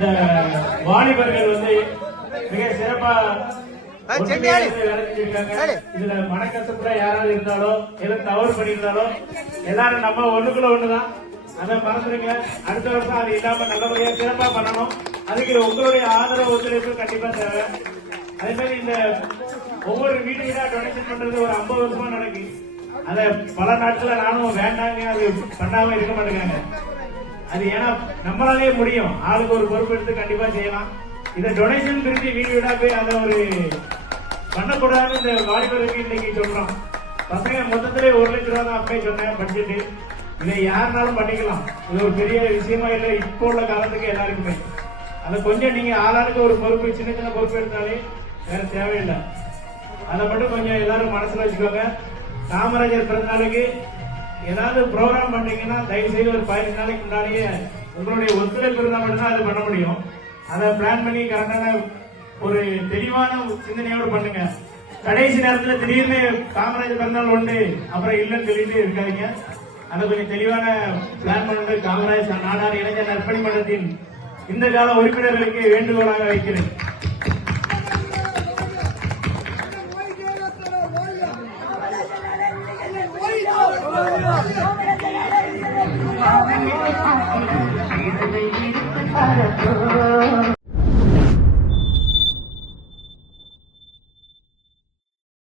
இந்த வாலிபர்கள் வந்து மிக சிறப்பா இதுல மனக்கசப்புல யாராவது இருந்தாலோ ஏதோ தவறு பண்ணியிருந்தாலோ எல்லாரும் நம்ம ஒண்ணுக்குள்ள ஒண்ணுதான். அதை மறந்துருங்க. அடுத்த வருஷம் அது இல்லாம நல்லபடியா சிறப்பா பண்ணணும். அதுக்கு உங்களுடைய ஆதரவு ஒத்துழைப்பு கண்டிப்பா தேவை. அதே மாதிரி இந்த ஒவ்வொரு வீடு வீடா டொனேஷன் பண்றது ஒரு 50 வருஷமா நடக்கு. அத பல நாட்கள நானும் வேண்டாங்க அது பண்ணாம இருக்க மாட்டேங்காங்க. அது ஏன்னா நம்மளாலேயே முடியும். ஆளுக்கு ஒரு பொறுப்பு எடுத்து கண்டிப்பா செய்யலாம். இதை டொனேஷன் திருப்பி வீடு வீடா போய் அதை ஒரு பண்ணக்கூடாதுன்னு இந்த வாலிபருக்கு இன்னைக்கு சொல்றோம். பசங்க மொத்தத்திலே 1 லட்சம் ரூபா தான் அப்பே சொன்னேன் பட்ஜெட். இதை யாருனாலும் பண்ணிக்கலாம். இது ஒரு பெரிய விஷயமா இல்லை இப்போ உள்ள காலத்துக்கு எல்லாருக்குமே. அதை கொஞ்சம் நீங்க ஆளாளுக்கு ஒரு பொறுப்பு சின்ன சின்ன பொறுப்பு எடுத்தாலே வேற தேவையில்லை. அதை மட்டும் கொஞ்சம் எல்லாரும் மனசுல வச்சுக்கோங்க. காமராஜர் பிறந்த நாளுக்கு ஏதாவது ப்ரோக்ராம் பண்றீங்கன்னா தயவு செய்து ஒரு 15 நாளைக்கு முன்னாடியே உங்களுடைய ஒத்துழைப்பு இருந்தால் மட்டும்தான் அது பண்ண முடியும். அதை பிளான் பண்ணி கரெக்டான ஒரு தெளிவான சிந்தனையோடு பண்ணுங்க. கடைசி நேரத்தில் திடீர்னு காமராஜர் பிறந்தநாள் உண்டு அப்புறம் இல்லைன்னு சொல்லிட்டு இருக்காதீங்க. அதை கொஞ்சம் தெளிவான பிளான் பண்ணுங்க. காமராஜர் நாடார் இளைஞர் நற்பணி மன்றத்தின் இந்த கால உறுப்பினர்களுக்கு வேண்டுகோளாக வைக்கிறேன்.